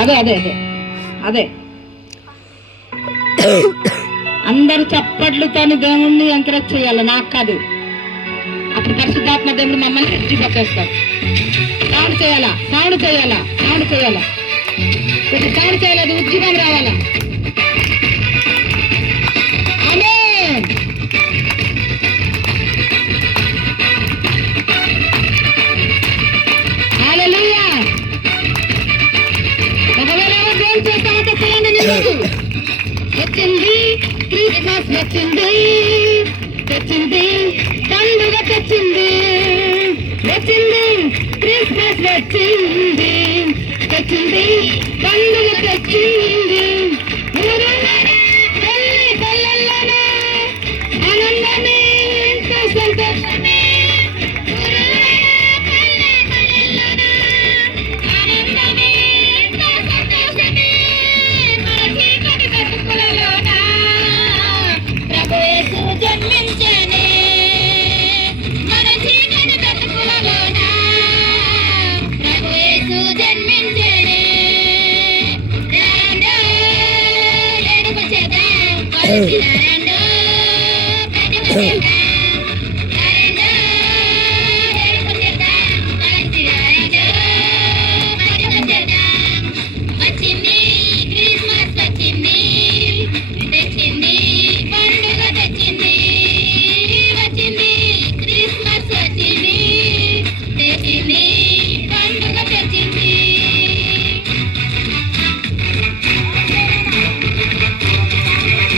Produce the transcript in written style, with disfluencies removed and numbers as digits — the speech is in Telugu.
అదే అదే అదే అదే అందరూ చప్పట్లతోని దేవుణ్ణి ఎంకరేజ్ చేయాలి, నాకు కాదు. అప్పుడు పరిశుద్ధాత్మ దేవుడు మమ్మల్ని ఎత్తి పట్టేస్తాడు. సౌండ్ చేయాలా, సౌండ్ చేయాలా, సౌండ్ చేయాలా, కొంచెం సౌండ్ చేయాలి, ఉద్యోగం రావాలా. ఆమేన్. హల్లెలూయా. ఒకవేళ దేవుడు చేస్తామంటే చేయండి. నేను వచ్చింది క్రిస్మస్, వచ్చింది తెచ్చింది పండుగ, తెచ్చింది వచ్చింది క్రిస్మస్, వచ్చింది తెచ్చింది పండుగ, తెచ్చింది.